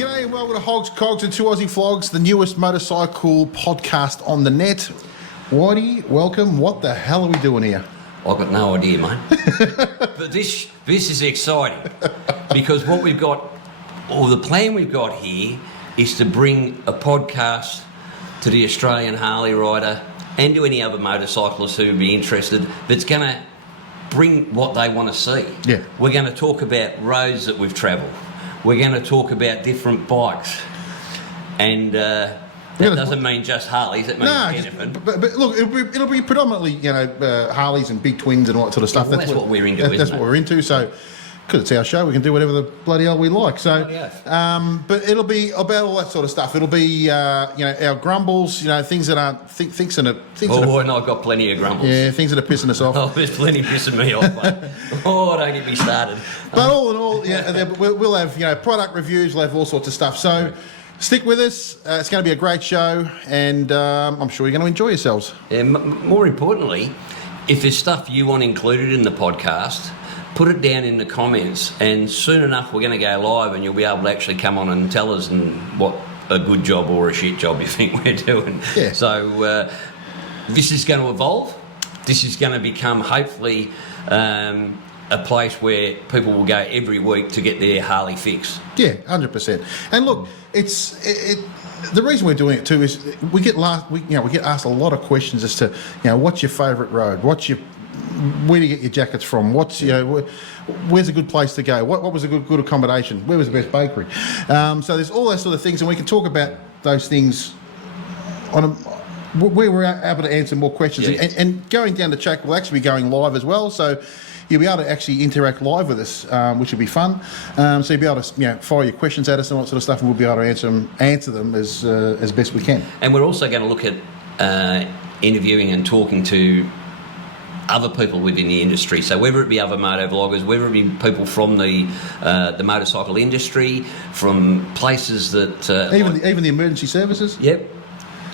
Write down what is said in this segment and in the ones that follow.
G'day and welcome to Hogs, Cogs and 2 Aussie Flogs, the newest motorcycle podcast on the net. Whitey, welcome. What the hell are we doing here? I've got no idea, mate. But this is exciting because what we've got, or the plan we've got here, is to bring a podcast to the Australian Harley rider and to any other motorcyclist who would be interested that's going to bring what they want to see. Yeah. We're going to talk about roads that we've travelled. We're going to talk about different bikes. And that doesn't mean just Harleys, it means anything. But look, it'll be predominantly, Harleys and big twins and all that sort of stuff. Well, that's what we're into, That's what we're into, so... Because it's our show, we can do whatever the bloody hell we like. So, but it'll be about all that sort of stuff. It'll be, our grumbles, things that aren't things that are. And I've got plenty of grumbles. Yeah, things that are pissing us off. Oh, there's plenty pissing me off, mate. Oh, don't get me started. But all in all, we'll have product reviews, we'll have all sorts of stuff. So, stick with us. It's going to be a great show, and I'm sure you're going to enjoy yourselves. Yeah, more importantly, if there's stuff you want included in the podcast, put it down in the comments, and soon enough we're going to go live and you'll be able to actually come on and tell us what a good job or a shit job you think we're doing. Yeah. So this is going to evolve. This is going to become hopefully a place where people will go every week to get their Harley fix. Yeah, 100%. And look, the reason we're doing it too is we get asked a lot of questions as to what's your favourite road, where do you get your jackets from? What's where's a good place to go? What was a good accommodation? Where was the best bakery? So there's all those sort of things, and we can talk about those things where we're able to answer more questions. Yeah. And going down the track, we'll actually be going live as well. So you'll be able to actually interact live with us, which will be fun. So you'll be able to fire your questions at us and all that sort of stuff, and we'll be able to answer them as best we can. And we're also going to look at interviewing and talking to other people within the industry. So whether it be other moto vloggers, whether it be people from the motorcycle industry, from places that even the emergency services. Yep.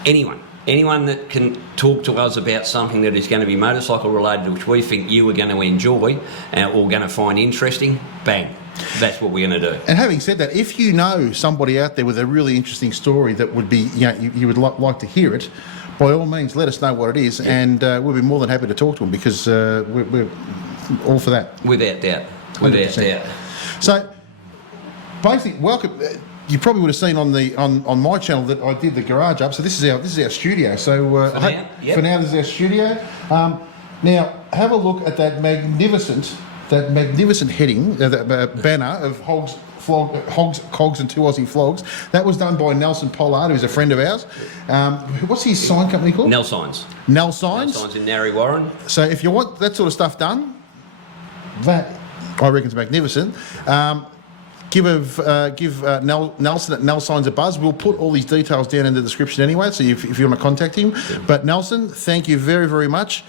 Anyone that can talk to us about something that is going to be motorcycle related, which we think you are going to enjoy or going to find interesting, bang. That's what we're going to do. And having said that, if you know somebody out there with a really interesting story that would be, you would like to hear it, by all means, let us know what it is, and we'll be more than happy to talk to them because we're all for that. Without doubt. 100%. So, basically, welcome. You probably would have seen on my channel that I did the garage up. So this is our studio. So for now, this is our studio. Now, have a look at that magnificent heading, that banner of Hogs, Cogs and 2 Aussie Flogs. That was done by Nelson Pollard, who's a friend of ours. What's his sign company called? Nelsigns. Nelsigns in Narry Warren. So if you want that sort of stuff done, that I reckon is magnificent. Give Nelson at Nelsigns a buzz. We'll put all these details down in the description anyway, so if you want to contact him. Yeah. But Nelson, thank you very, very much.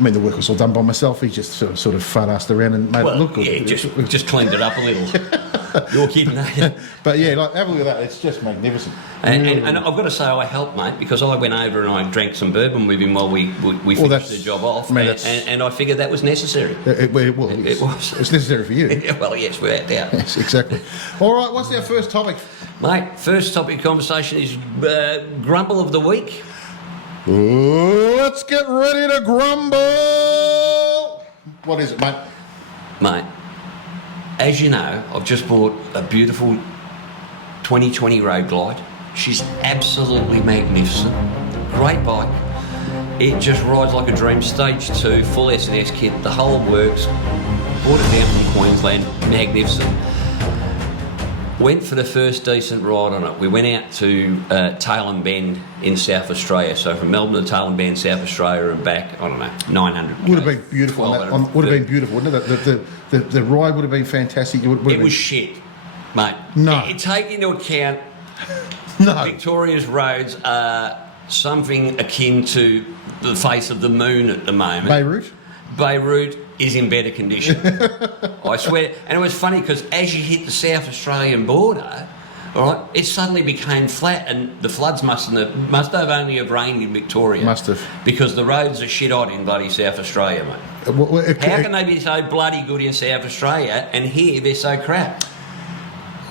The work was all done by myself. He just sort of fart-assed around and made it look good. Yeah, we've just cleaned it up a little. You're kidding, eh? But yeah, have a look at that. It's just magnificent. And I've got to say, I helped, mate, because I went over and I drank some bourbon with him while we finished the job off. And I figured that was necessary. It was. It's necessary for you. Well, yes, without doubt. Yes, exactly. All right, what's our first topic? Mate, first topic of conversation is grumble of the week. Let's get ready to grumble. What is it, mate? Mate, as you know, I've just bought a beautiful 2020 Road Glide. She's absolutely magnificent. Great bike. It just rides like a dream. Stage 2, full SNS kit, the whole works. Bought it down from Queensland. Magnificent. Went for the first decent ride on it. We went out to Tailem Bend in South Australia. So from Melbourne to Tailem Bend, South Australia, and back, I don't know, 900. Would have been beautiful. Would have been beautiful, wouldn't it? The ride would have been fantastic. It was shit, mate. No. Take into account Victoria's roads are something akin to the face of the moon at the moment. Beirut is in better condition. I swear. And it was funny because as you hit the South Australian border, all right, it suddenly became flat, and the floods must have only have rained in Victoria. Must have. Because the roads are shit hot in bloody South Australia, mate. How can they be so bloody good in South Australia and here they're so crap?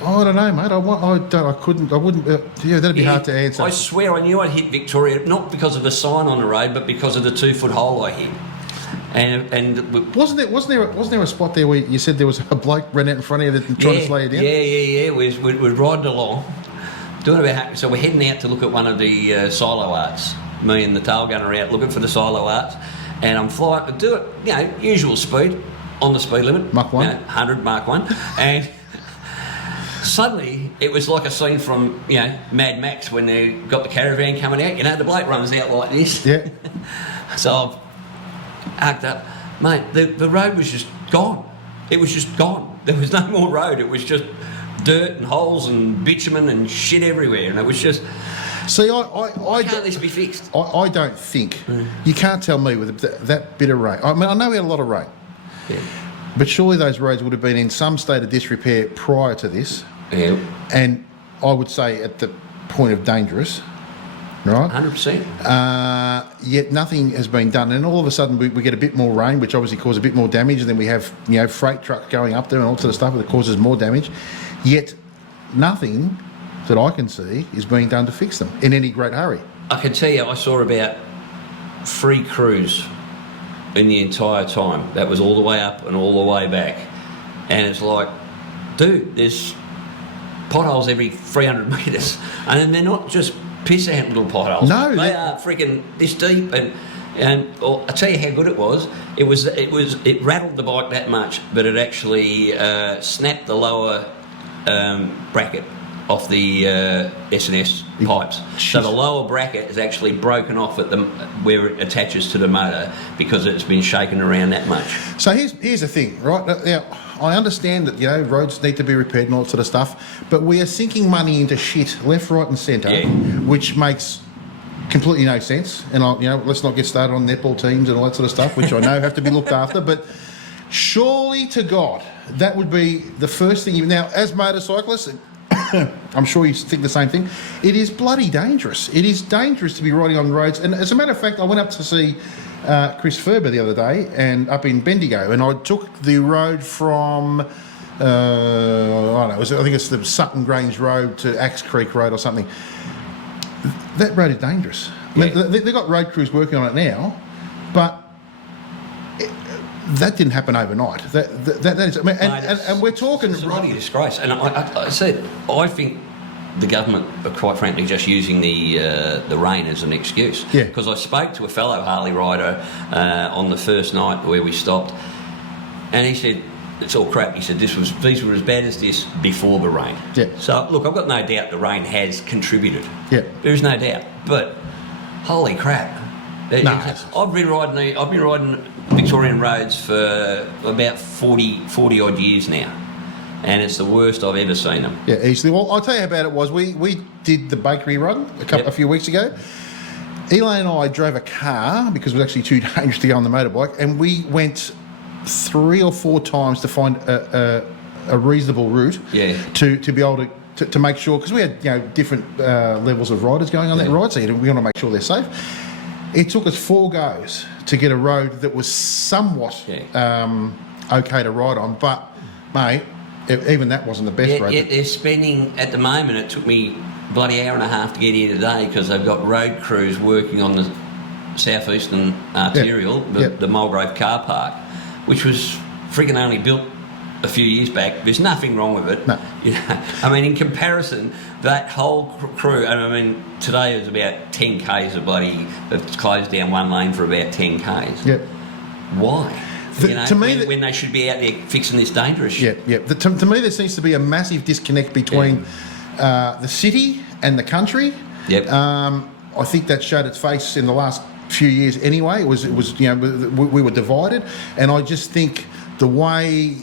I don't know, mate. I wouldn't. That'd be hard to answer. I swear I knew I'd hit Victoria, not because of the sign on the road, but because of the 2-foot hole I hit. And wasn't there a spot there where you said there was a bloke ran out in front of you that trying to slow you down? Yeah. We're riding along, so we're heading out to look at one of the silo arts. Me and the tail gunner are out looking for the silo arts, and I'm flying. Do it, usual speed on the speed limit, Mach 1, 100 Mach 1, and. Suddenly, it was like a scene from, Mad Max when they got the caravan coming out. The bloke runs out like this. Yeah. So I've arced up. Mate, the road was just gone. It was just gone. There was no more road. It was just dirt and holes and bitumen and shit everywhere. And it was just... See, why can't this be fixed? I don't think... You can't tell me with that bit of rain. I mean, I know we had a lot of rain. Yeah. But surely those roads would have been in some state of disrepair prior to this. Yeah. And I would say at the point of dangerous, right? 100%. Yet nothing has been done. And all of a sudden we get a bit more rain, which obviously causes a bit more damage. And then we have, freight trucks going up there and all sort of stuff that causes more damage. Yet nothing that I can see is being done to fix them in any great hurry. I can tell you, I saw about 3 crews in the entire time. That was all the way up and all the way back. And it's like, dude, there's potholes every 300 metres. And they're not just piss-out little potholes. No. They are freaking this deep. And I'll tell you how good it was. It rattled the bike that much, but it actually snapped the lower bracket off the S&S pipes. So the lower bracket is actually broken off at where it attaches to the motor because it's been shaken around that much. So here's the thing, right? Now, I understand that, roads need to be repaired and all that sort of stuff, but we are sinking money into shit left, right and centre, which makes completely no sense. And, let's not get started on netball teams and all that sort of stuff, which I know have to be looked after, but surely to God, that would be the first thing. Now, as motorcyclists... I'm sure you think the same thing. It is bloody dangerous. It is dangerous to be riding on roads. And as a matter of fact, I went up to see Chris Ferber the other day and up in Bendigo, and I took the road from, I don't know, I think it's the Sutton Grange Road to Axe Creek Road or something. That road is dangerous. I mean, they've got road crews working on it now, but that didn't happen overnight. That is, I mean, and we're talking... It's a bloody disgrace. And I said, I think the government are quite frankly just using the rain as an excuse. Yeah. Because I spoke to a fellow Harley rider on the first night where we stopped, and he said, it's all crap. He said, these were as bad as this before the rain. Yeah. So, look, I've got no doubt the rain has contributed. Yeah. There's no doubt. But, holy crap. No. I've been riding Victorian roads for about 40 odd years now, and it's the worst I've ever seen them. Yeah, easily. Well, I'll tell you how bad it was. We did the bakery run a few weeks ago. Elaine and I drove a car because it was actually too dangerous to go on the motorbike, and we went 3 or 4 times to find a reasonable route to be able to make sure, because we had different levels of riders going on that ride, so we want to make sure they're safe. It took us 4 goes to get a road that was somewhat okay to ride on, but, mate, even that wasn't the best road. They're spending, at the moment, it took me bloody hour and a half to get here today because they've got road crews working on the southeastern arterial, the Mulgrave car park, which was friggin' only built a few years back. There's nothing wrong with it. No. I mean, in comparison, that whole crew, and I mean, today it was about 10 Ks of bloody, they've closed down one lane for about 10 Ks. Yep. Why? To me, when they should be out there fixing this dangerous shit. Yeah. To me, there seems to be a massive disconnect between the city and the country. Yep. I think that showed its face in the last few years anyway. It was we were divided, and I just think the way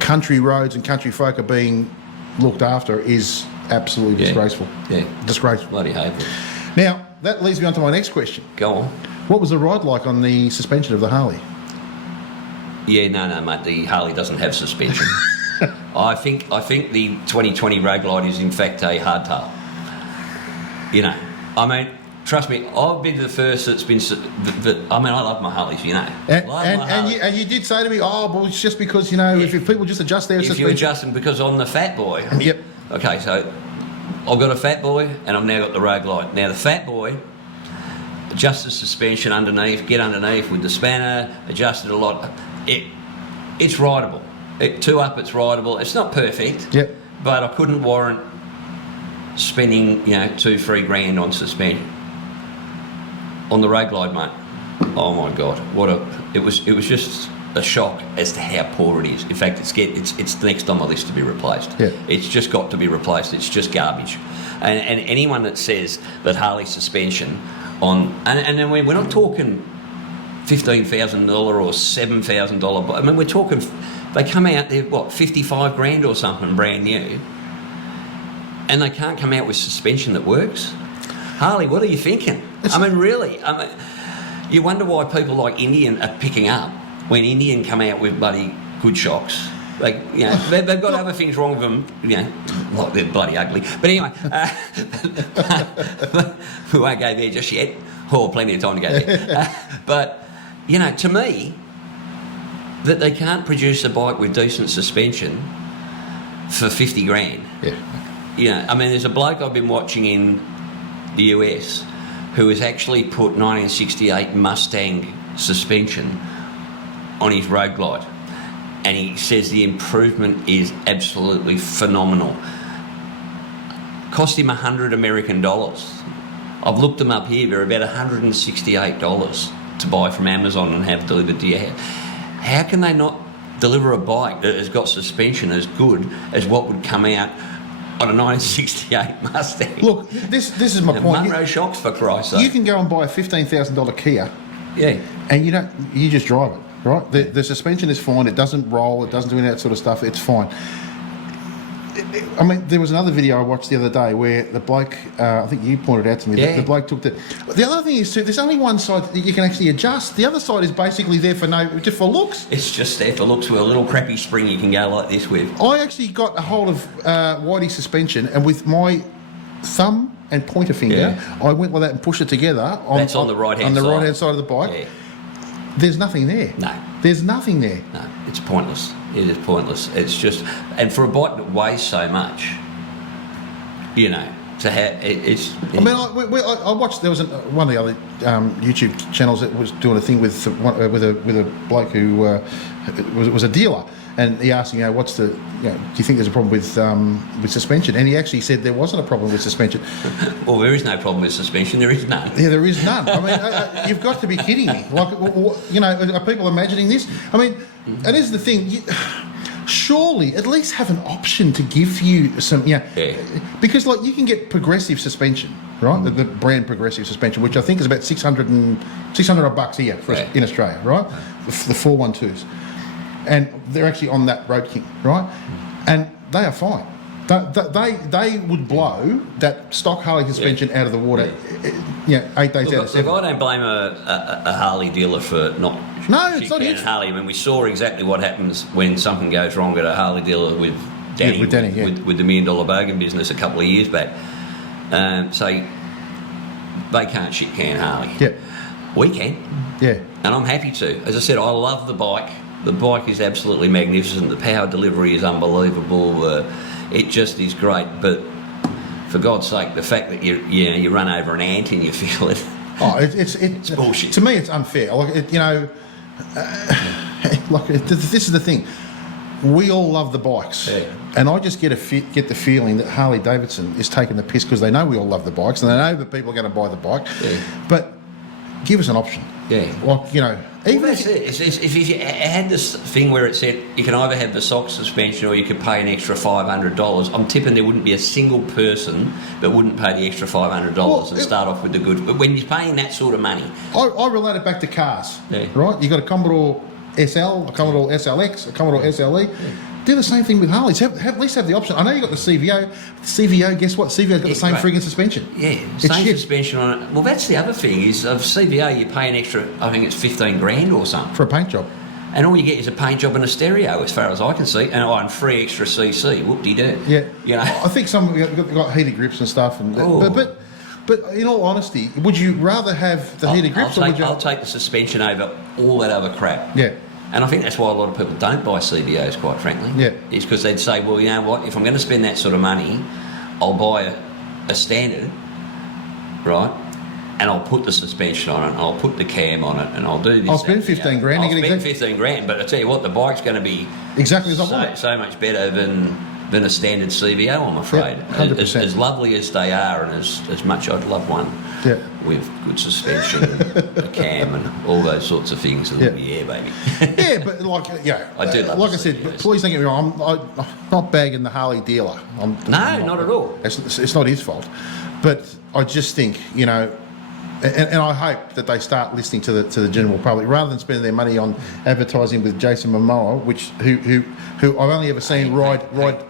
country roads and country folk are being looked after is absolutely disgraceful. Yeah. Disgraceful. Bloody hateful. Now, that leads me on to my next question. Go on. What was the ride like on the suspension of the Harley? Yeah, no, mate, the Harley doesn't have suspension. I think the 2020 Road Glide is in fact a hardtail. I mean, trust me, I've been the first that's been. I mean, I love my Harleys, you know. And you did say to me, oh, well, it's just because, you know, if people just adjust their suspension. If you adjust them, because I'm the fat boy. Yep. Okay, so I've got a fat boy and I've now got the Road Glide. Now, the fat boy, adjust the suspension underneath, get underneath with the spanner, adjusted a lot. It's rideable. Two up, it's rideable. It's not perfect. Yep. But I couldn't warrant spending, you know, $2-3 grand on suspension on the Road Glide, mate. Oh my God, it was just a shock as to how poor it is. In fact, it's next on my list to be replaced. Yeah. It's just got to be replaced. It's just garbage. And anyone that says that Harley suspension on and then we're not talking $15,000 or $7,000, but I mean we're talking. They come out, they're what, 55 grand or something brand new, and they can't come out with suspension that works. Harley, what are you thinking? I mean, really? You wonder why people like Indian are picking up when Indian come out with bloody good shocks. Like, you know, they've got other things wrong with them, you know, like they're bloody ugly. But anyway, we won't go there just yet. Oh, plenty of time to go there. But, you know, to me, that they can't produce a bike with decent suspension for 50 grand. Yeah. You know, I mean, there's a bloke I've been watching in the US who has actually put 1968 Mustang suspension on his Road Glide, and he says the improvement is absolutely phenomenal. Cost him $100 American. I've looked them up here. They're about $168 to buy from Amazon and have delivered to your house. How can they not deliver a bike that has got suspension as good as what would come out on a 1968 Mustang? Look, this is my point. Monroe shocks, for Christ's sake. You can go and buy a $15,000 Kia, yeah, and you just drive it, right? The suspension is fine. It doesn't roll. It doesn't do any of that sort of stuff. It's fine. I mean, there was another video I watched the other day where the bloke, I think you pointed out to me, that the bloke took the... The other thing is, too, there's only one side that you can actually adjust. The other side is basically there for just for looks. It's just there for looks with a little crappy spring you can go like this with. I actually got a hold of Whitey suspension, and with my thumb and pointer finger, I went like that and pushed it together. That's on the right-hand side. On the right-hand side of the bike. Yeah. There's nothing there. No. There's nothing there. No, it's pointless. It is pointless. It's just... And for a bike that weighs so much, you know, to have... I mean, I watched... There was one of the other YouTube channels that was doing a thing with a bloke who was a dealer, and he asked, you know, what's the... You know, do you think there's a problem with suspension? And he actually said there wasn't a problem with suspension. Well, there is no problem with suspension. There is none. Yeah, there is none. I mean, you've got to be kidding me. Like, you know, are people imagining this? I mean, and this is the thing. Surely, at least have an option to give you some, you know, because like you can get progressive suspension, right? The brand progressive suspension, which I think is about $600 here in Australia, right? The 412s. And they're actually on that Road King, right? And they are fine. They would blow that stock Harley suspension out of the water, 8 days out of 7. Look, I don't blame a Harley dealer for not... No, it's not it. Harley. I mean, we saw exactly what happens when something goes wrong at a Harley dealer with Danny, with the Million Dollar Bogan business a couple of years back. So they can't shit can Harley. Yeah. We can. Yeah. And I'm happy to. As I said, I love the bike. The bike is absolutely magnificent. The power delivery is unbelievable. It just is great. But for God's sake, the fact that you run over an ant and you feel it. Oh, it's bullshit. To me, it's unfair. Like this is the thing. We all love the bikes, and I just get the feeling that Harley Davidson is taking the piss because they know we all love the bikes and they know that people are going to buy the bike. But give us an option. Yeah. Like, you know. Even if you had this thing where it said you can either have the SOX suspension or you could pay an extra $500, I'm tipping there wouldn't be a single person that wouldn't pay the extra $500 and start off with the good. But when you're paying that sort of money... I relate it back to cars, right? You got a Commodore SL, a Commodore SLX, a Commodore SLE. Do the same thing with Harleys. At least have the option. I know you got the CVO. CVO, guess what? CVO's got the same frigging suspension. Yeah, same suspension on it. Well, that's the other thing is of CVO you pay an extra, I think it's 15 grand or something. For a paint job. And all you get is a paint job and a stereo, as far as I can see, and free extra CC. Whoop-de-doo. Yeah. You know. I think some got heated grips and stuff, but But in all honesty, would you rather have the heated grips, or would you? I'll take the suspension over all that other crap. Yeah. And I think that's why a lot of people don't buy CVOs, quite frankly. Yeah. Is because they'd say, well, you know what, if I'm going to spend that sort of money, I'll buy a standard, right? And I'll put the suspension on it, and I'll put the cam on it, and I'll do this. I'll spend 15 grand. I'll spend 15 grand, but I tell you what, the bike's going to be exactly as I want it. So much better than a standard CVO, I'm afraid. Yep, 100%. As lovely as they are, and as much I'd love one with good suspension, a cam, and all those sorts of things. Yeah, baby. Yeah, but I do love like I said, please don't get me wrong. I'm not bagging the Harley dealer. Not at all. It's not his fault, but I just think, you know. And I hope that they start listening to the general public rather than spending their money on advertising with Jason Momoa, who I've only ever seen ride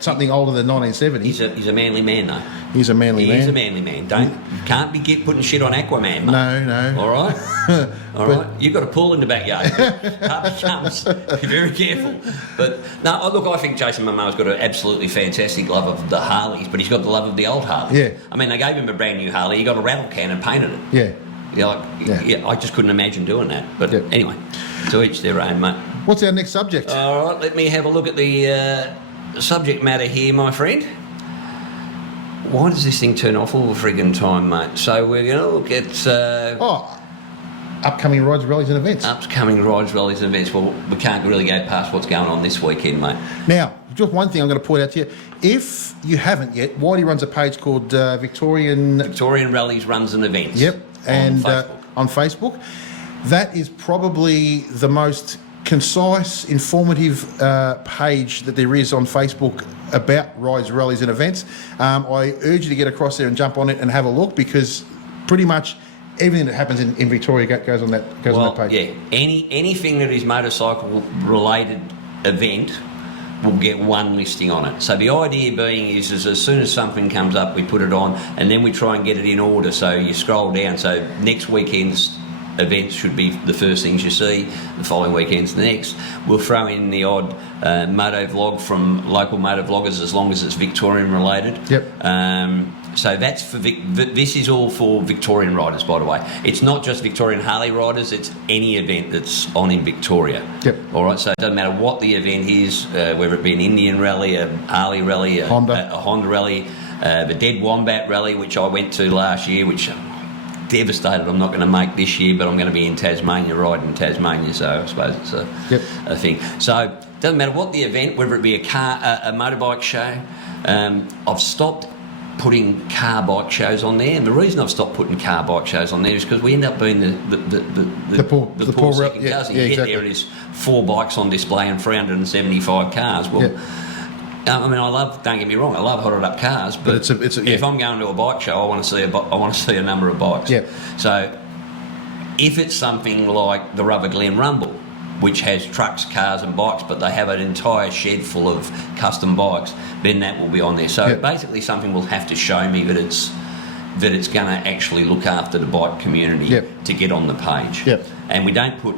something older than 1970. He's a manly man, though. He's a manly man. He's a manly man. You can't be putting shit on Aquaman, mate. No. All right? All right? You've got to pull in the backyard. Up comes. Be very careful. But, no, look, I think Jason Momoa's got an absolutely fantastic love of the Harleys, but he's got the love of the old Harleys. Yeah. I mean, they gave him a brand new Harley. He got a rattle can and painted it. Yeah. I just couldn't imagine doing that. But anyway, to each their own, mate. What's our next subject? All right, let me have a look at the subject matter here, my friend. Why does this thing turn off all the friggin' time, mate? So we're going to look at... upcoming rides, rallies and events. Upcoming rides, rallies and events. Well, we can't really go past what's going on this weekend, mate. Now, just one thing I'm going to point out to you. If you haven't yet, Whitey runs a page called Victorian Rallies runs an event. Yep. And on Facebook. On Facebook. That is probably the most concise, informative page that there is on Facebook about rides, rallies and events. I urge you to get across there and jump on it and have a look, because pretty much everything that happens in Victoria goes on that page. Yeah. Anything that is motorcycle related event will get one listing on it. So the idea being is as soon as something comes up, we put it on, and then we try and get it in order. So you scroll down. So next weekend's events should be the first things you see, the following weekend's the next. We'll throw in the odd moto vlog from local motor vloggers, as long as it's Victorian related. Yep. So that's for this is all for Victorian riders, by the way. It's not just Victorian Harley riders, it's any event that's on in Victoria. Yep. All right, so it doesn't matter what the event is, whether it be an Indian rally, a Harley rally, a Honda rally, the Dead Wombat rally, which I went to last year, which I'm devastated I'm not going to make this year, but I'm going to be in Tasmania, riding in Tasmania, so I suppose it's a thing. So it doesn't matter what the event, whether it be a motorbike show. I've stopped putting car bike shows on there, and the reason I've stopped putting car bike shows on there is because we end up being the poor second cousin. You get there and there's 4 bikes on display and 375 cars. Well, I mean, don't get me wrong, I love hotted up cars, but if I'm going to a bike show, I want to see a number of bikes. Yeah. So if it's something like the Rubber Glen Rumble, which has trucks, cars and bikes, but they have an entire shed full of custom bikes, then that will be on there. So basically something will have to show me that it's going to actually look after the bike community to get on the page. Yep. And we don't put...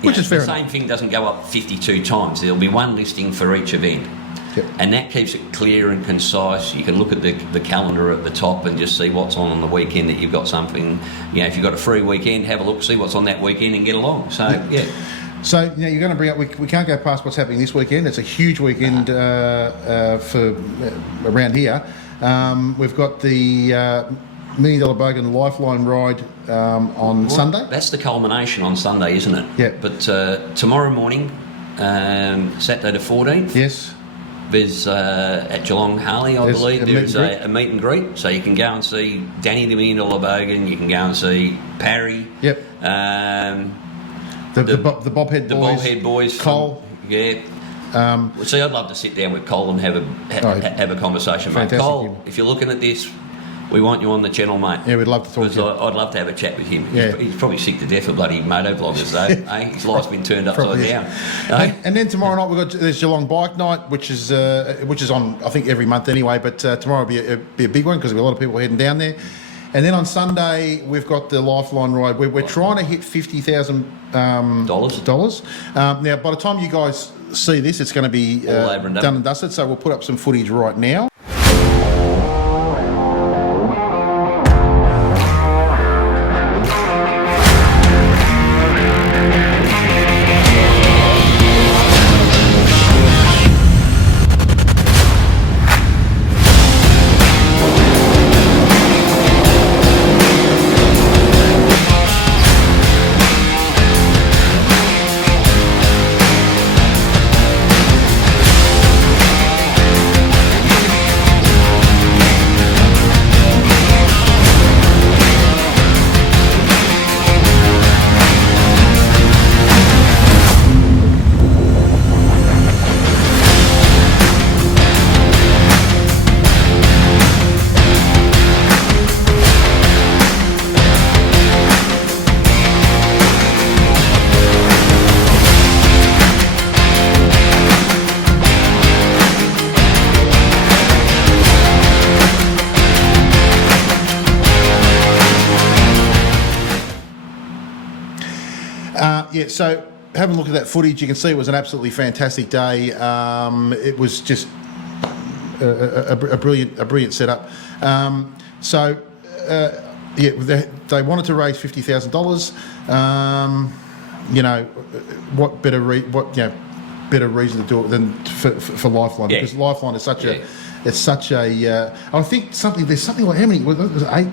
Which is fair enough. The same thing doesn't go up 52 times. There'll be one listing for each event. Yep. And that keeps it clear and concise. You can look at the calendar at the top and just see what's on the weekend that you've got something. You know, if you've got a free weekend, have a look, see what's on that weekend and get along. So, So, you're going to bring up, we can't go past what's happening this weekend. It's a huge weekend for around here. We've got the Million Dollar Bogan Lifeline Ride on Sunday. That's the culmination on Sunday, isn't it? Yeah. But tomorrow morning, Saturday the 14th. Yes. There's at Geelong Harley, I believe, there's a meet and greet. So you can go and see Danny the Million Dollar Bogan, you can go and see Parry. Yep. The Bobhead Boys. The Bobhead Boys. Cole. See, I'd love to sit down with Cole and have a conversation, mate. Cole, if you're looking at this, we want you on the channel, mate. Yeah, we'd love to talk to you. I'd love to have a chat with him. Yeah. He's probably sick to death of bloody moto vloggers, though. His life's been turned upside down. And then tomorrow night there's Geelong Bike Night, which is on, I think, every month anyway. But tomorrow will be a big one because there'll be a lot of people heading down there. And then on Sunday we've got the Lifeline Ride. We're trying to hit $50,000 now. By the time you guys see this, it's going to be done and dusted. So we'll put up some footage right now. yeah, so having a look at that footage, you can see it was an absolutely fantastic day. It was just a brilliant setup. They wanted to raise $50,000. What better reason to do it than for Lifeline? Yeah. Because Lifeline is such a. It's such a. I think there's something like how many? Was it eight?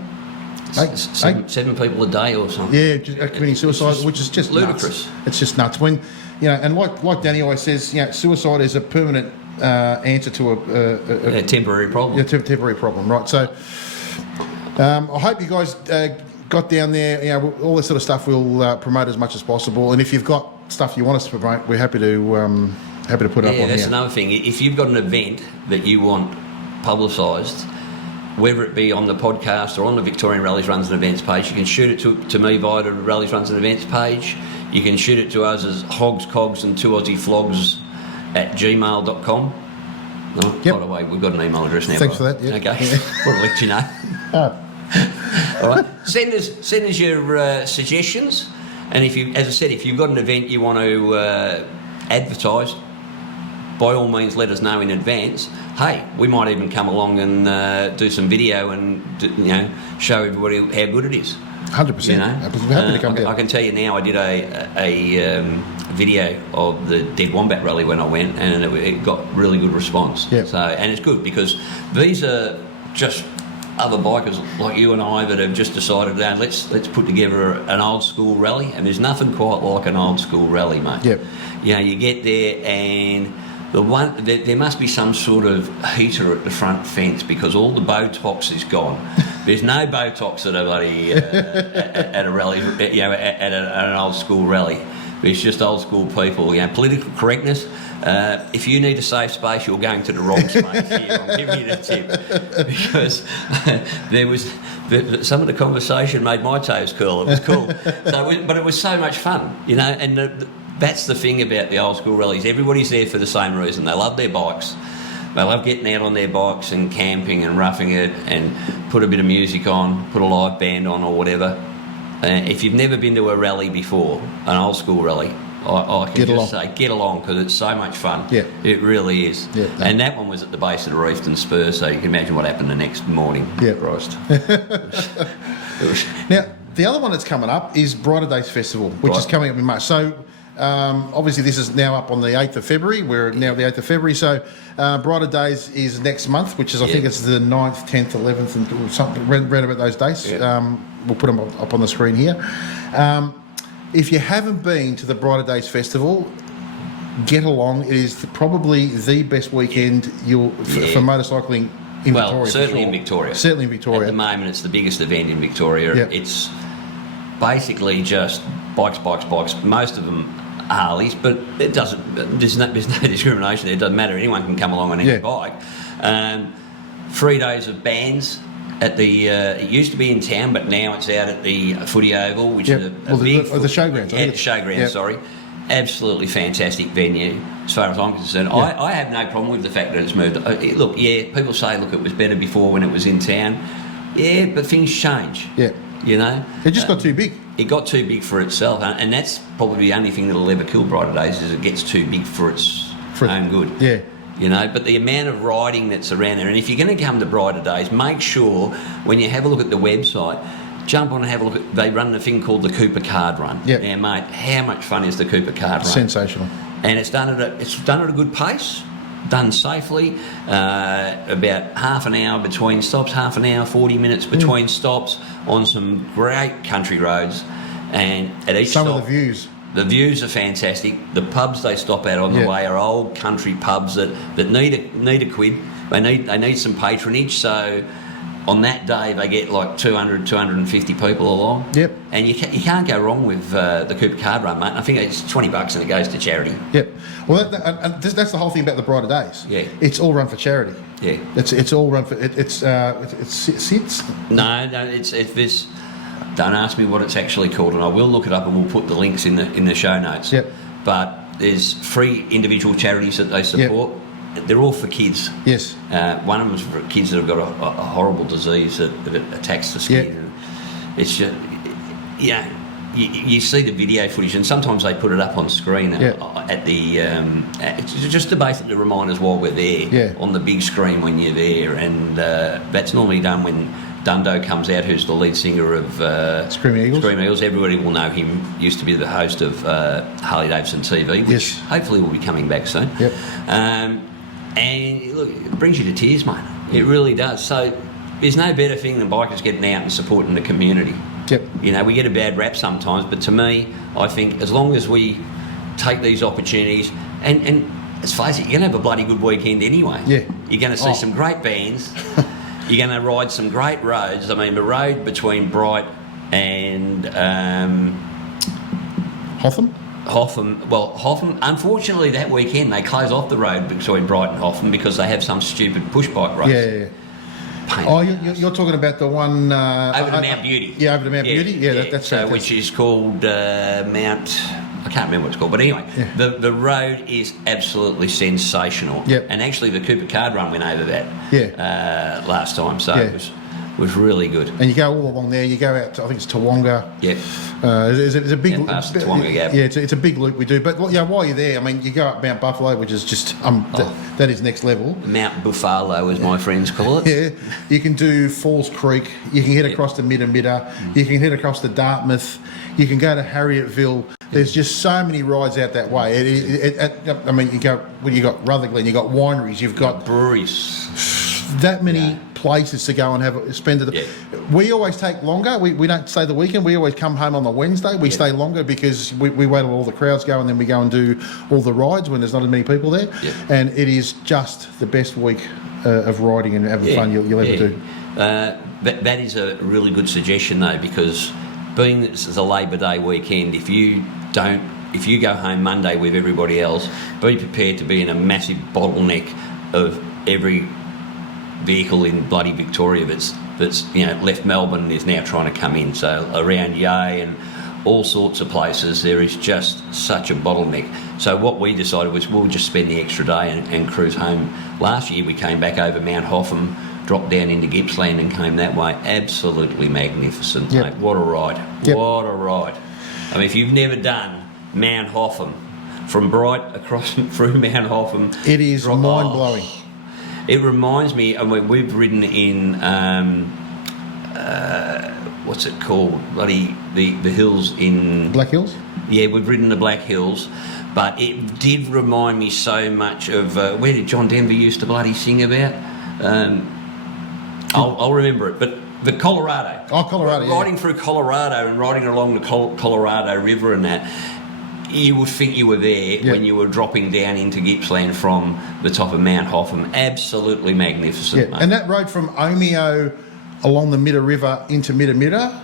Seven people a day or something. Yeah, committing suicide, which is just ludicrous. Nuts. It's just nuts. When and like Danny always says, suicide is a permanent answer to a temporary problem. Yeah, temporary problem, right? So, I hope you guys got down there. All this sort of stuff we'll promote as much as possible. And if you've got stuff you want us to promote, we're happy to put it up on here. Yeah, that's another thing. If you've got an event that you want publicised, whether it be on the podcast or on the Victorian Rallies Runs and Events page, you can shoot it to me via the Rallies Runs and Events page. You can shoot it to us as Hogs, Cogs and 2 Aussie Flogs at gmail.com. Oh, yep. By the way, we've got an email address now. Thanks for that. Yep. Okay, we'll let you know. All right, send us your suggestions, and if you've got an event you want to advertise, by all means let us know in advance. Hey, we might even come along and do some video and show everybody how good it is. 100%. We're happy to come down. I can tell you now, I did a video of the Dead Wombat Rally when I went, and it got really good response. Yep. So, and it's good because these are just other bikers like you and I that have just decided that let's put together an old school rally, and there's nothing quite like an old school rally, mate. Yep. You get there and there must be some sort of heater at the front fence because all the Botox is gone. There's no Botox at a bloody at a rally, at an old school rally. It's just old school people. Political correctness. If you need a safe space, you're going to the wrong space. Here, I'm giving you the tip because there was some of the conversation made my toes curl. It was cool, but it was so much fun, and that's the thing about the old school rallies. Everybody's there for the same reason. They love their bikes. They love getting out on their bikes and camping and roughing it and put a bit of music on, put a live band on or whatever. If you've never been to a rally before, an old school rally, I can say get along because it's so much fun. Yeah. It really is. Yeah, and that one was at the base of the Reefton Spur, so you can imagine what happened the next morning. Yeah. Christ. Now, the other one that's coming up is Brighter Days Festival, which is coming up in March. So, obviously, this is now up on the 8th of February. We're now the 8th of February. So, Brighter Days is next month, which is, I think it's the 9th, 10th, 11th, and something, round about those dates. Yeah. We'll put them up on the screen here. If you haven't been to the Brighter Days Festival, get along. It is probably the best weekend for motorcycling in Victoria. Well, certainly in Victoria. Certainly in Victoria. At the moment, it's the biggest event in Victoria. Yep. It's basically just bikes. Most of them Harleys, but it doesn't. There's no discrimination there. It doesn't matter. Anyone can come along on any bike. 3 days of bands. At the it used to be in town, but now it's out at the Footy Oval, which is a big the showgrounds. At the showgrounds, sorry. Absolutely fantastic venue, as far as I'm concerned. Yeah. I have no problem with the fact that it's moved. Look, people say, it was better before when it was in town. Yeah, but things change. Yeah. It just got too big. It got too big for itself, and that's probably the only thing that'll ever kill Brighter Days is it gets too big for its own good. Yeah. But the amount of riding that's around there, and if you're going to come to Brighter Days, make sure when you have a look at the website, jump on and have a look they run the thing called the Cooper Card Run. Yep. Now, mate, how much fun is the Cooper Card Run? Sensational. And it's done at a good pace, done safely, about half an hour between stops, 40 minutes between stops on some great country roads, and at each stop, some of the views. The views are fantastic. The pubs they stop at on the way are old country pubs that need a quid. They need some patronage. So on that day they get like 250 people along. Yep. And you can't go wrong with the Cooper Card Run, mate. And I think it's $20 and it goes to charity. Yep. Well, that's the whole thing about the Brighter Days. Yeah. It's all run for charity. Yeah. It's all run for it's SIDS. No, it's this. Don't ask me what it's actually called, and I will look it up and we'll put the links in the show notes. Yep. But there's 3 individual charities that they support. Yep. They're all for kids. Yes. One of them's for kids that have got a horrible disease that attacks the skin. Yep. It's just, you see the video footage, and sometimes they put it up on screen at the just to basically remind us while we're there on the big screen when you're there, and that's normally done when Dundo comes out, who's the lead singer of Screaming Eagles. Screaming Eagles. Everybody will know him. Used to be the host of Harley Davidson TV, which hopefully will be coming back soon. Yep. And look, it brings you to tears, mate. It really does. So there's no better thing than bikers getting out and supporting the community. Yep. You know, we get a bad rap sometimes, but to me, I think as long as we take these opportunities, and let's face it, you're going to have a bloody good weekend anyway. Yeah. You're going to see some great bands. You're going to ride some great roads. I mean, the road between Bright and Hotham? Hotham, unfortunately that weekend they close off the road between Bright and Hotham because they have some stupid push bike race. Yeah. Oh, you're talking about the one... over to Mount Beauty. Yeah, over to Mount Beauty. Yeah, that's so, which is called Mount... I can't remember what it's called, but anyway, the road is absolutely sensational. Yep. And actually the Cooper Card Run went over that last time, so it was really good. And you go all along there, you go out to, I think it's Tawonga. Yep. It's a big... past the Tawonga Gap. Yeah, it's a big loop we do. But while you're there, I mean, you go up Mount Buffalo, which is just... that is next level. Mount Buffalo, as my friends call it. Yeah. You can do Falls Creek. You can head across to Midda. You can head across to Dartmouth. You can go to Harrietville. There's just so many rides out that way. I mean, you got Rutherglen, you got wineries, you've got breweries. That many places to go and spend it. We always take longer. We don't stay the weekend. We always come home on the Wednesday. We stay longer because we wait till all the crowds go and then we go and do all the rides when there's not as many people there. And it is just the best week of riding and having fun you'll ever do. That is a really good suggestion though, because being that this is a Labor Day weekend, if you go home Monday with everybody else, be prepared to be in a massive bottleneck of every vehicle in bloody Victoria that's left Melbourne and is now trying to come in. So around Yea and all sorts of places, there is just such a bottleneck. So what we decided was we'll just spend the extra day and cruise home. Last year we came back over Mount Hotham, dropped down into Gippsland and came that way. Absolutely magnificent, mate. What a ride. What a ride. I mean, if you've never done Mount Hotham, from Bright across through Mount Hotham... It is mind-blowing. It reminds me, I mean, we've ridden in, what's it called? Bloody, the hills in... Black Hills? Yeah, we've ridden the Black Hills. But it did remind me so much of, where did John Denver used to bloody sing about? I'll remember it, but the Colorado. Oh, Colorado, Riding through Colorado and riding along the Colorado River and that, you would think you were there when you were dropping down into Gippsland from the top of Mount Hotham. Absolutely magnificent, mate. And that road from Omeo along the Midda River into Midda,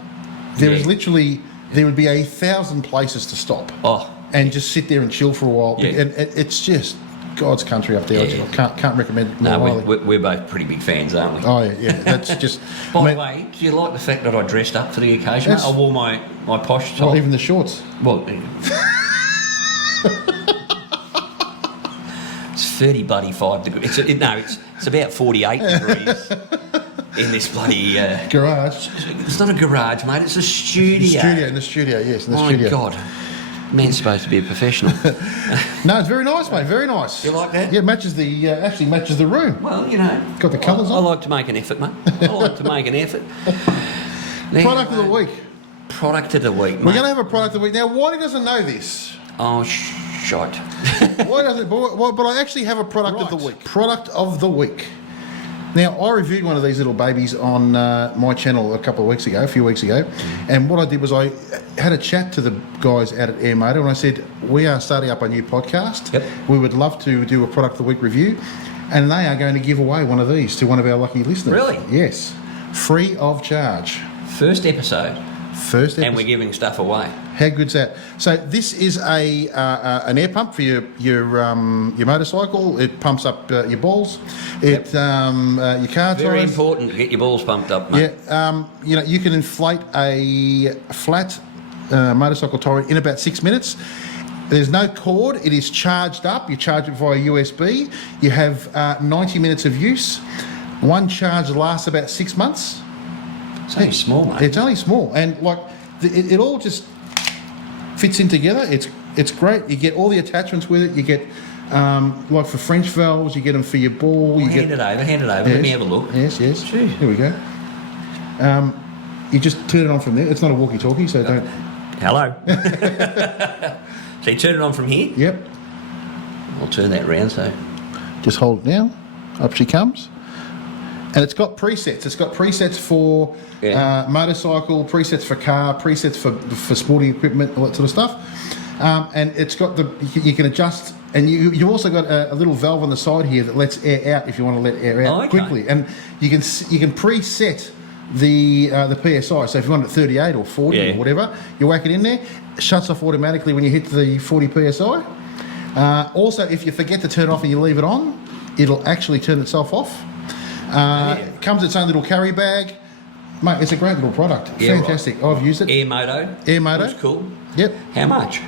there is literally, there would be 1,000 places to stop. And just sit there and chill for a while. And it's just God's country up there. I can't recommend it more highly. We're both pretty big fans, aren't we? Oh, yeah. That's just... By the way, do you like the fact that I dressed up for the occasion? I wore my posh top. Well, even the shorts. Well... It's 30 bloody 5 degrees. It's about 48 degrees in this bloody... garage. It's not a garage, mate. It's a studio. In the studio, yes. My God. Man's supposed to be a professional. No, it's very nice, mate. Very nice. You like that? Yeah, matches the actually matches the room. Well, got the colours on. I like to make an effort, mate. I like to make an effort. Now, product of the week. Product of the week, mate. We're going to have a product of the week. Now, Whitey doesn't know this. Oh, shite. Why doesn't? But I actually have a product of the week. Product of the week. Now, I reviewed one of these little babies on my channel a few weeks ago, and what I did was I had a chat to the guys out at Airmoto, and I said, we are starting up a new podcast. We would love to do a product of the week review, and they are going to give away one of these to one of our lucky listeners. Really? Yes. Free of charge. First episode. And we're giving stuff away. How good's that? So this is an air pump for your motorcycle. It pumps up your balls. Your car tires. Very important to get your balls pumped up, mate. Yeah. You can inflate a flat motorcycle tire in about 6 minutes. There's no cord. It is charged up. You charge it via USB. You have 90 minutes of use. One charge lasts about 6 months. It's only small, mate. It's only small, and it all just fits in together. It's great. You get all the attachments with it. You get like for French valves, you get them for your ball. Hand it over. Yes. Let me have a look. Yes. Gee. Here we go. You just turn it on from there. It's not a walkie-talkie, so don't. Hello. So you turn it on from here. Yep. I'll turn that round. So just hold it down. Up she comes. And it's got presets. It's got presets for motorcycle, presets for car, presets for sporting equipment, all that sort of stuff. And it's got you can adjust, and you've also got a little valve on the side here that lets air out if you want to let air out quickly. And you can preset the PSI. So if you want it at 38 or 40 or whatever, you whack it in there. It shuts off automatically when you hit the 40 PSI. Also, if you forget to turn it off and you leave it on, it'll actually turn itself off. Comes its own little carry bag. Mate, it's a great little product. Fantastic. Right. I've used it. Airmoto. That's cool. Yep. How much?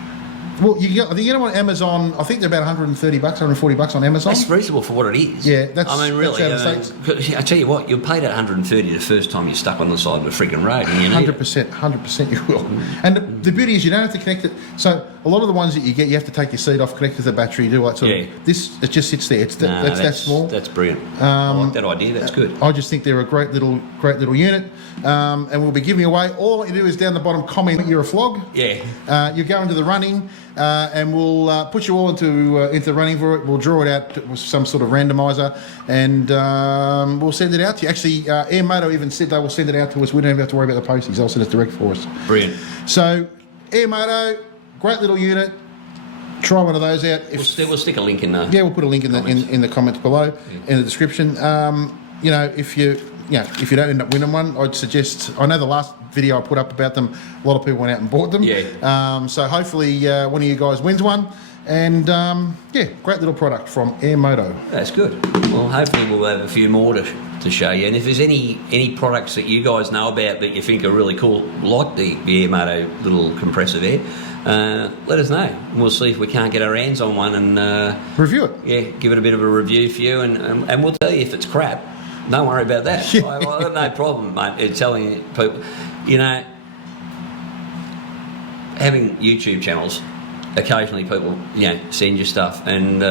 Well, you get them on Amazon. I think they're about $130, $140 on Amazon. That's reasonable for what it is. Yeah, that's. I mean, really. I tell you what, you paid at $130 the first time you're stuck on the side of a freaking road, and you need 100% you will. And the beauty is you don't have to connect it. So a lot of the ones that you get, you have to take your seat off, connect to the battery, do all that sort of. This it just sits there. It's that's that small. That's brilliant. I like that idea. That's good. I just think they're a great little unit, and we'll be giving away. All you do is down the bottom comment you're a flog. Yeah. You go into the running. And we'll put you all into running for it. We'll draw it out with some sort of randomizer, and we'll send it out to you. Actually, Airmoto even said they will send it out to us. We don't even have to worry about the posties. They'll send it direct for us. Brilliant. So, Airmoto, great little unit. Try one of those out. We'll stick a link in the. Yeah, we'll put a link in the comments below, in the description. If you don't end up winning one, I'd suggest. I know the last video I put up about them, a lot of people went out and bought them. Yeah. So hopefully one of you guys wins one. And great little product from Airmoto. That's good. Well, hopefully we'll have a few more to show you. And if there's any products that you guys know about that you think are really cool, like the Airmoto little compressor there, let us know. We'll see if we can't get our hands on one and review it. Yeah, give it a bit of a review for you, and we'll tell you if it's crap. Don't worry about that. Yeah. I've got no problem, mate. It's telling people, having YouTube channels, occasionally people, send you stuff, and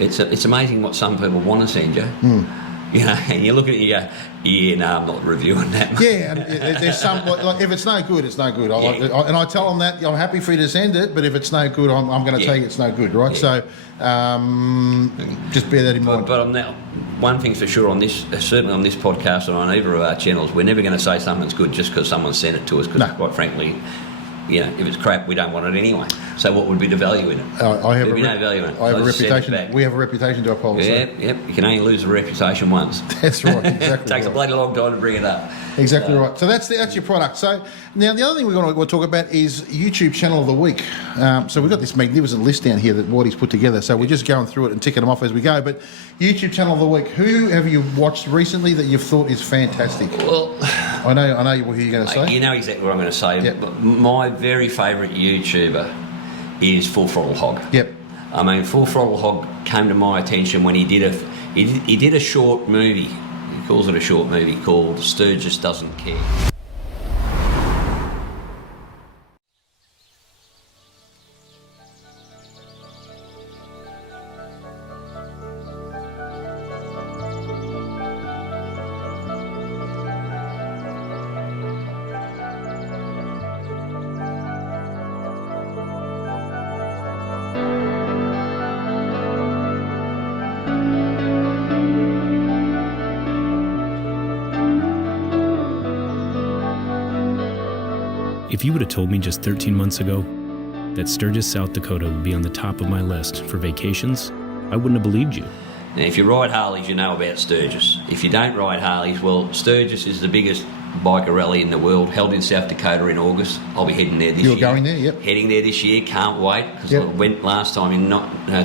it's amazing what some people want to send you. And you look at it and you go, I'm not reviewing that, mate. Yeah, and there's some, like if it's no good, it's no good. And I tell them that, I'm happy for you to send it, but if it's no good, I'm going to tell you it's no good, right? Yeah. So just bear that in mind. But now, one thing's for sure on this, certainly on this podcast or on either of our channels, we're never going to say something's good just because someone sent it to us, because quite frankly, if it's crap, we don't want it anyway. So what would be the value in it? There'd be no value in it. I have a reputation. We have a reputation to uphold. Yep. You can only lose a reputation once. That's right. Exactly. It takes a bloody long time to bring it up. Exactly right. So that's your product. So now the other thing we're going to talk about is YouTube channel of the week. So we've got this magnificent list down here that Whitey's put together. So we're just going through it and ticking them off as we go. But YouTube channel of the week. Who have you watched recently that you've thought is fantastic? Well, I know who you're going to say. You know exactly what I'm going to say. Yep. My very favourite YouTuber is Full Throttle Hog. Yep. I mean, Full Throttle Hog came to my attention when he did a short movie. He calls it a short movie called Sturgis Doesn't Care. If you would have told me just 13 months ago that Sturgis, South Dakota would be on the top of my list for vacations, I wouldn't have believed you. Now, if you ride Harleys, you know about Sturgis. If you don't ride Harleys, well, Sturgis is the biggest biker rally in the world, held in South Dakota in August. I'll be heading there this year. You're going there, yep. Heading there this year, can't wait, because I went last time in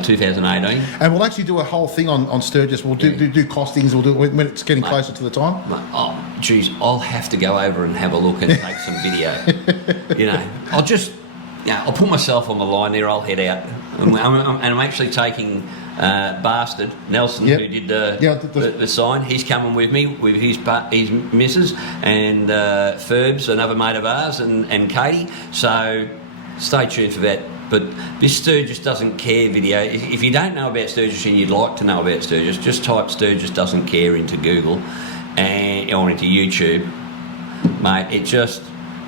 2018. And we'll actually do a whole thing on Sturgis. We'll do costings, we'll do it when it's getting closer to the time. Oh, geez, I'll have to go over and have a look and take some video. I'll put myself on the line there, I'll head out. And I'm actually taking Bastard, Nelson, who did the sign. He's coming with me with his missus and Ferbs, another mate of ours, and Katie. So stay tuned for that. But this Sturgis Doesn't Care video, if you don't know about Sturgis and you'd like to know about Sturgis, just type Sturgis Doesn't Care into Google or into YouTube, mate. It just,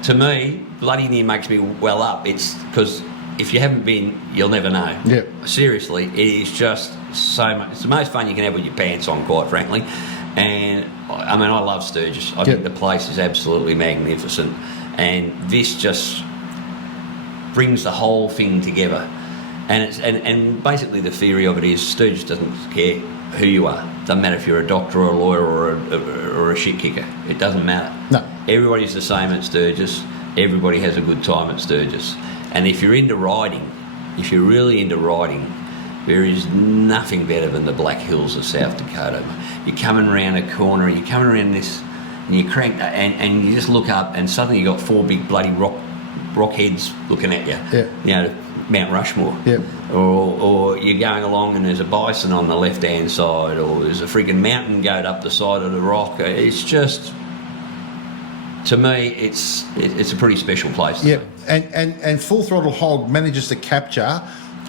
to me, bloody near makes me well up. It's because if you haven't been, you'll never know. Yep. Seriously, it is just so much. It's the most fun you can have with your pants on, quite frankly. And I mean, I love Sturgis. I think the place is absolutely magnificent, and this just brings the whole thing together. And it's and basically the theory of it is Sturgis doesn't care who you are. Doesn't matter if you're a doctor or a lawyer or a shit kicker. It doesn't matter. No. Everybody's the same at Sturgis. Everybody has a good time at Sturgis. And if you're into riding, if you're really into riding, there is nothing better than the Black Hills of South Dakota. You're coming around a corner, you're coming around this, and you crank, and you just look up, and suddenly you got four big bloody rock heads looking at you. Yeah. You know, Mount Rushmore. Yeah. Or you're going along and there's a bison on the left-hand side, or there's a freaking mountain goat up the side of the rock. It's just, to me, it's a pretty special place. Yeah, and Full Throttle Hog manages to capture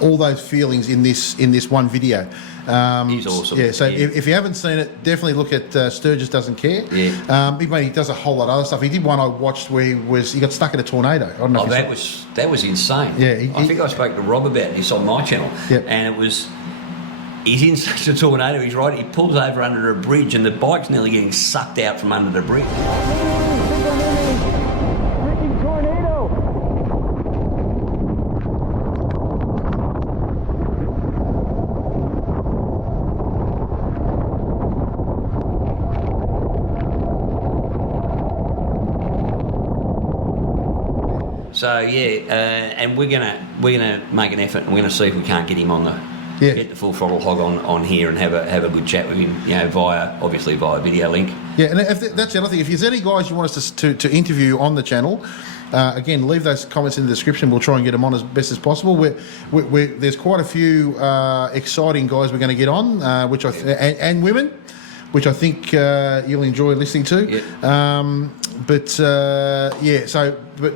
all those feelings in this one video. He's awesome. Yeah, so if you haven't seen it, definitely look at Sturgis Doesn't Care. Yeah. He does a whole lot of other stuff. He did one I watched where he got stuck in a tornado. I don't know. That was insane. Yeah, I think I spoke to Rob about this on my channel. Yep. And it was, he's in such a tornado. He's right. He pulls over under a bridge, and the bike's nearly getting sucked out from under the bridge. So and we're gonna make an effort, and we're gonna see if we can't get him on get the Full Throttle Hog on here and have a good chat with him, via video link. Yeah, and that's the other thing. If there's any guys you want us to interview on the channel, again, leave those comments in the description. We'll try and get them on as best as possible. There's quite a few exciting guys we're going to get on, and women, which I think you'll enjoy listening to. Yeah. But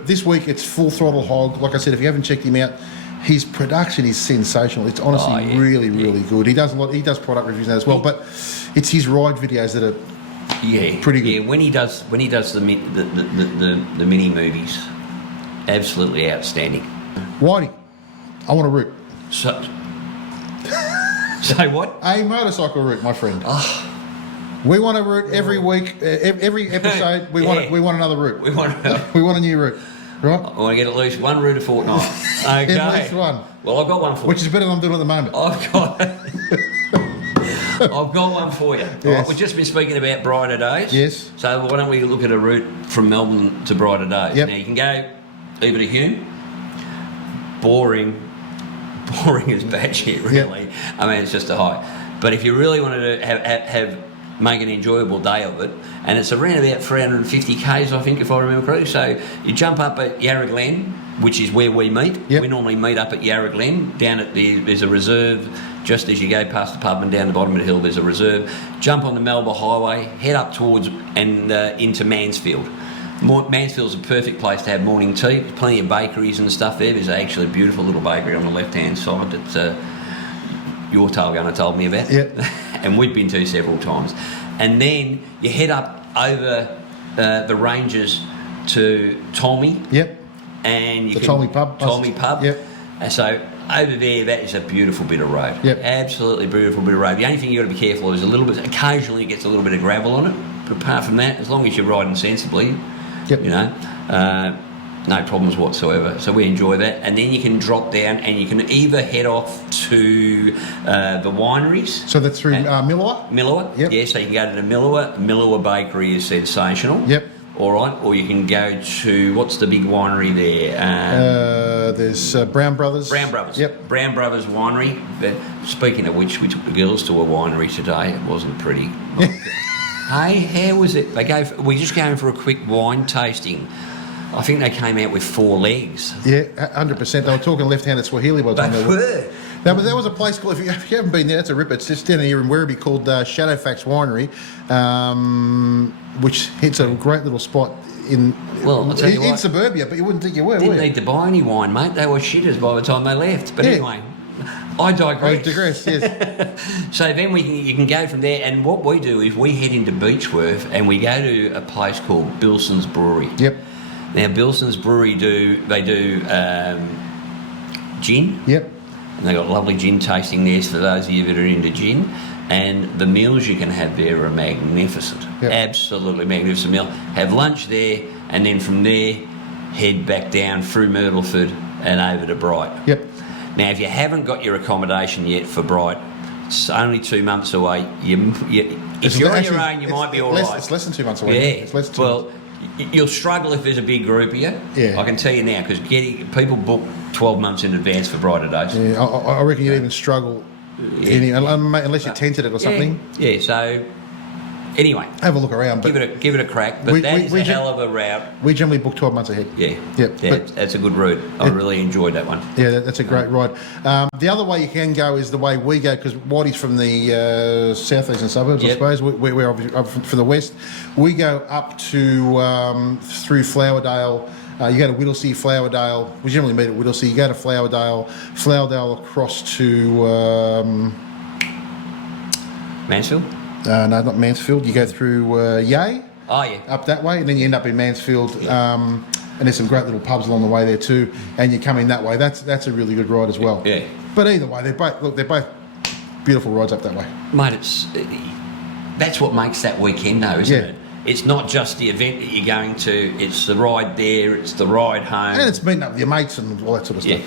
this week it's Full Throttle Hog. Like I said, if you haven't checked him out, his production is sensational. It's honestly really good. He does product reviews now as well, but it's his ride videos that are pretty good. Yeah, when he does the mini movies, absolutely outstanding. Whitey, I want a route. So, say what? A motorcycle route, my friend. Oh. We want a route every week, every episode. We want another route. We want a new route, right? I want to get at least one route a fortnight. Okay. At least one. Well, I've got one for you. Which is better than I'm doing at the moment. I've got one for you. Yes. Right, we've just been speaking about brighter days. Yes. So why don't we look at a route from Melbourne to brighter days? Yep. Now you can go either to Hume. Boring as bad shit, really. Yep. I mean, it's just a hike. But if you really wanted to make an enjoyable day of it, and it's around about 350 k's, I think, if I remember correctly. So you jump up at Yarra Glen, which is where we meet. Yep. We normally meet up at Yarra Glen. Down at there's a reserve just as you go past the pub, and down the bottom of the hill there's a reserve. Jump on the Melbourne Highway, head up towards and into Mansfield. Mansfield's a perfect place to have morning tea. There's plenty of bakeries and stuff there. There's actually a beautiful little bakery on the left-hand side that your tail gunner told me about. Yep. And we've been to several times. And then you head up over the ranges to Tolmy. Yep. And the Tolmy pub. Tolmy pub. Yep. And so over there, that is a beautiful bit of road. Yep. Absolutely beautiful bit of road. The only thing you've got to be careful of is a little bit, occasionally it gets a little bit of gravel on it. But apart from that, as long as you're riding sensibly, yep. No problems whatsoever. So we enjoy that. And then you can drop down and you can either head off to the wineries. So that's through Million? Million, yep. Yeah, so you can go to the Million. Million Bakery is sensational. Yep. All right, or you can go to, what's the big winery there? There's Brown Brothers. Brown Brothers. Yep. Brown Brothers Winery. But speaking of which, we took the girls to a winery today. It wasn't pretty. Hey, how was it? We're just going for a quick wine tasting. I think they came out with 4 legs. Yeah, 100%. They were talking left-handed Swahili by the time they were. That was a place called, if you haven't been there, that's a rip. It's just down here in Werribee called Shadowfax Winery, which hits a great little spot Well, I'll tell you in what, suburbia, but you wouldn't think you were. didn't would you? need to buy any wine, mate. They were shitters by the time they left. But Yeah. anyway, I digress. I digress. Yes. So then you can go from there, and what we do is we head into Beechworth and we go to a place called Bilson's Brewery. Yep. Now Bilson's Brewery do gin. Yep. And they've got lovely gin tasting there for those of you that are into gin. And the meals you can have there are magnificent. Yep. Absolutely magnificent meal. Have lunch there, and then from there, head back down through Myrtleford and over to Bright. Yep. Now, if you haven't got your accommodation yet for Bright, it's only 2 months away. If you're on your own, you might be all right. It's less than 2 months away. Yeah. It's less than 2 months. You'll struggle if there's a big group of you. Yeah. I can tell you now, because people book 12 months in advance for brighter days. Yeah, I reckon you'd even struggle unless you tented it or something. Yeah. So anyway, have a look around. But give it a crack. But that is a hell of a route. We generally book 12 months ahead. Yeah. Yep. Yeah, that's a good route. I really enjoyed that one. Yeah, that's a great ride. The other way you can go is the way we go, because Whitey's from the southeastern suburbs, I suppose. We're obviously from the west. We go up to through Flowerdale. You go to Whittlesea, Flowerdale. We generally meet at Whittlesea. You go to Flowerdale across to Mansfield? no, not Mansfield. You go through Yea. Oh, yeah. Up that way, and then you end up in Mansfield. And there's some great little pubs along the way there too. And you come in that way. That's a really good ride as well. Yeah. But either way, they're both beautiful rides up that way. Mate, that's what makes that weekend, though, isn't Yeah. it? It's not just the event that you're going to, it's the ride there, it's the ride home. And it's meeting up with your mates and all that sort of stuff.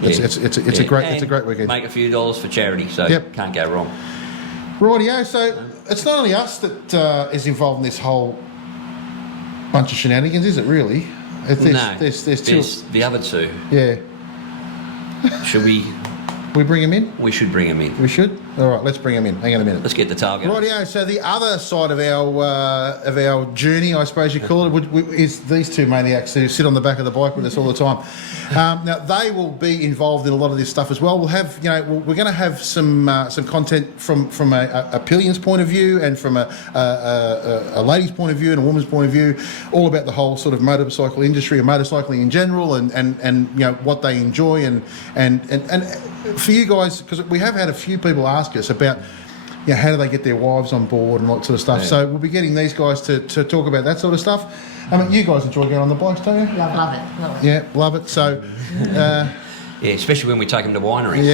Yeah. It's a great weekend. Make a few dollars for charity, so can't go wrong. Rightio, so it's not only us that is involved in this whole bunch of shenanigans, is it really? There's two. There's the other two. Yeah. Should we bring them in? We should bring them in. We should? All right, let's bring them in. Hang on a minute. Let's get the target. Rightio, so the other side of our journey, I suppose you call it, is these two maniacs who sit on the back of the bike with us all the time. Now, they will be involved in a lot of this stuff as well. We'll have, we're going to have some content from a pillion's point of view and from a lady's point of view and a woman's point of view, all about the whole sort of motorcycle industry and motorcycling in general, and what they enjoy and for you guys, because we have had a few people ask us about how do they get their wives on board and all that sort of stuff. Yeah. So we'll be getting these guys to talk about that sort of stuff. I mean, you guys enjoy going on the bikes, don't you? Love it. Yeah, love it. So, yeah, especially when we take them to wineries.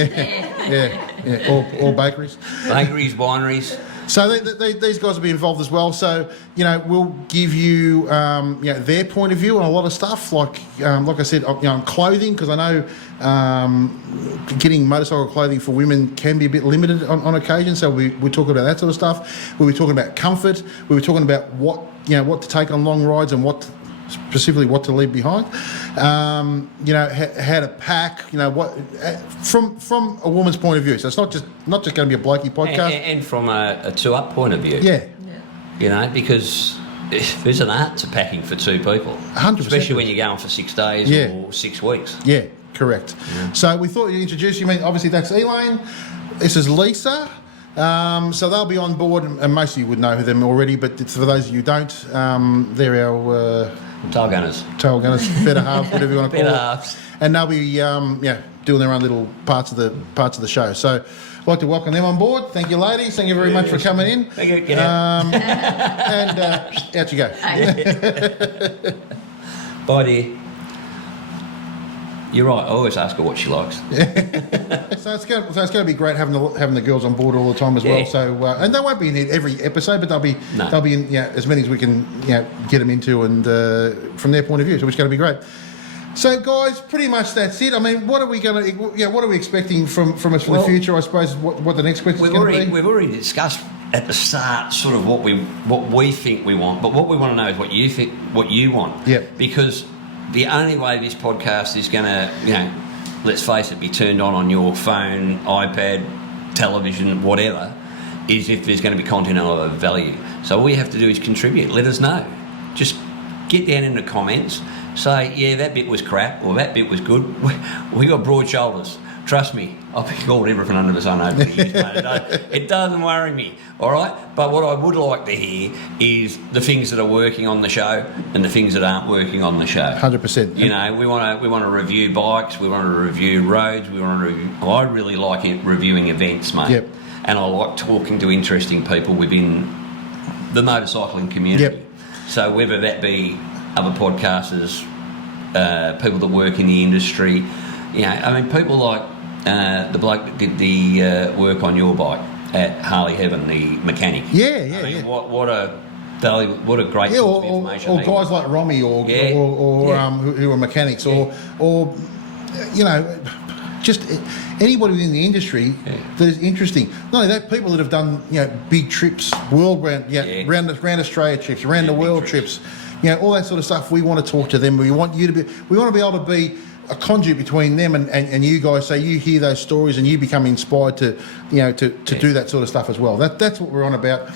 Yeah. Or bakeries. Bakeries, wineries. So these guys will be involved as well. So we'll give you their point of view on a lot of stuff, like I said, clothing, because I know getting motorcycle clothing for women can be a bit limited on occasion. So we talk about that sort of stuff. We'll be talking about comfort. We'll be talking about what to take on long rides and specifically what to leave behind. How to pack. What from a woman's point of view. So it's not just going to be a blokey podcast. And from a two-up point of view. Yeah. Because there's an art to packing for two people. 100%. Especially when you're going for 6 days or 6 weeks. Yeah, correct. Yeah. So we thought you'd introduce you. I mean, obviously that's Elaine. This is Lisa. So they'll be on board, and most of you would know them already, but for those of you who don't, they're our tail gunners, better halves, whatever you want to call better it. halves. And they'll be doing their own little parts of the show. So I'd like to welcome them on board. Thank you, ladies. Thank you very much for coming in. Thank you. Get out. And out you go. Bye, dear. You're right. I always ask her what she likes. So it's going to be great having the girls on board all the time as well. So and they won't be in every episode, but they'll be in as many as we can get them into, and from their point of view, so which is going to be great. So guys, pretty much that's it. I mean, what are we expecting from us for the future? I suppose what the next question is going to be. We've already discussed at the start sort of what we think we want, but what we want to know is what you think, what you want. Yeah. Because the only way this podcast is going to, let's face it, be turned on your phone, iPad, television, whatever, is if there's going to be content of value. So all you have to do is contribute. Let us know. Just get down in the comments. Say, yeah, that bit was crap or that bit was good. We got broad shoulders. Trust me, I've been called everything under the sun over the years, mate. It doesn't worry me, all right? But what I would like to hear is the things that are working on the show and the things that aren't working on the show. 100%. You know, we want to review bikes, we want to review roads, I really like reviewing events, mate. Yep. And I like talking to interesting people within the motorcycling community. Yep. So whether that be other podcasters, people that work in the industry, you know, I mean, people like the bloke that did the work on your bike at Harley Heaven, the mechanic. Yeah. What a great source of information. Or guys like Romy who are mechanics, or you know, just anybody within the industry that is interesting. Not only that, people that have done, you know, big trips, round Australia trips, around the world trips, you know, all that sort of stuff. We want to talk to them. We want to be able to be a conduit between them and you guys, so you hear those stories and you become inspired to, you know, to do that sort of stuff as well. That's what we're on about.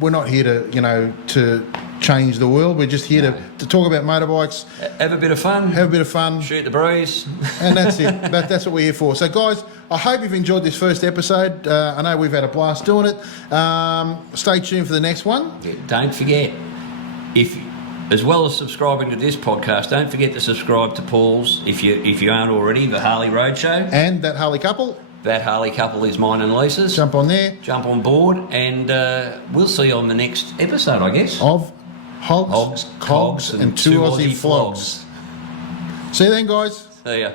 We're not here to change the world. We're just here to talk about motorbikes. Have a bit of fun. Shoot the breeze. And that's it. That's what we're here for. So, guys, I hope you've enjoyed this first episode. I know we've had a blast doing it. Stay tuned for the next one. Yeah, don't forget, as well as subscribing to this podcast, don't forget to subscribe to Paul's, if you aren't already, the Harley Roadshow. And that Harley couple. That Harley couple is mine and Lisa's. Jump on there. Jump on board, and we'll see you on the next episode, I guess. Of Hogs, Cogs, and 2 Aussie Flogs. See you then, guys. See ya.